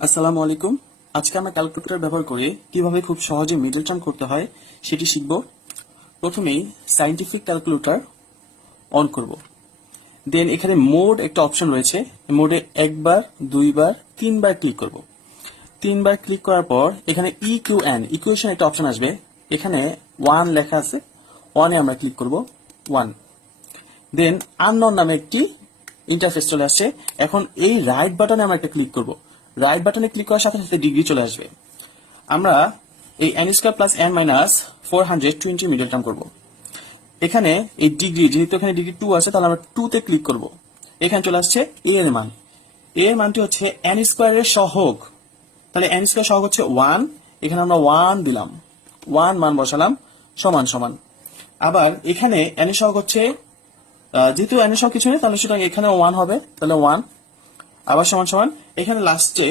আসসালামু আলাইকুম। আজকে আমরা ক্যালকুলেটর ব্যবহার করে কিভাবে খুব সহজে মিডল টার্ম করতে হয় সেটি শিখব। প্রথমেই সায়েন্টিফিক ক্যালকুলেটর অন করব। দেন এখানে মোড একটা অপশন রয়েছে, মোডে একবার, দুইবার, তিনবার ক্লিক করব। তিনবার ক্লিক করার পর এখানে ইকুয়েশন একটা অপশন আসবে, এখানে 1 লেখা আছে, 1 এ আমরা ক্লিক করব, 1। দেন আননোন নামে একটি ইন্টারফেস চলে আসছে। এখন এই রাইট বাটনে আমরা একটা ক্লিক করব। রাইট বাটনে ক্লিক করার সাথে সাথে ডিগ্রি চলে আসবে। আমরা এই n square plus n minus 420 middle term করব। এখানে এই ডিগ্রি, যেহেতু এখানে ডিগ্রি 2 আছে, তাহলে আমরা 2 তে ক্লিক করব। এখানে চলে আসছে a এর মান। a এর মানটি হচ্ছে n স্কয়ারের সহগ, তাহলে n স্কয়ার সহগ হচ্ছে 1। এখানে আমরা 1 দিলাম, 1 মান বসালাম, সমান সমান। আবার এখানে n এর সহগ হচ্ছে, যেহেতু n এর সহগ কিছু নেই, তাহলে সুতরাং এখানে 1 হবে, তাহলে 1 আবার সমান সমান। এখানে লাস্টে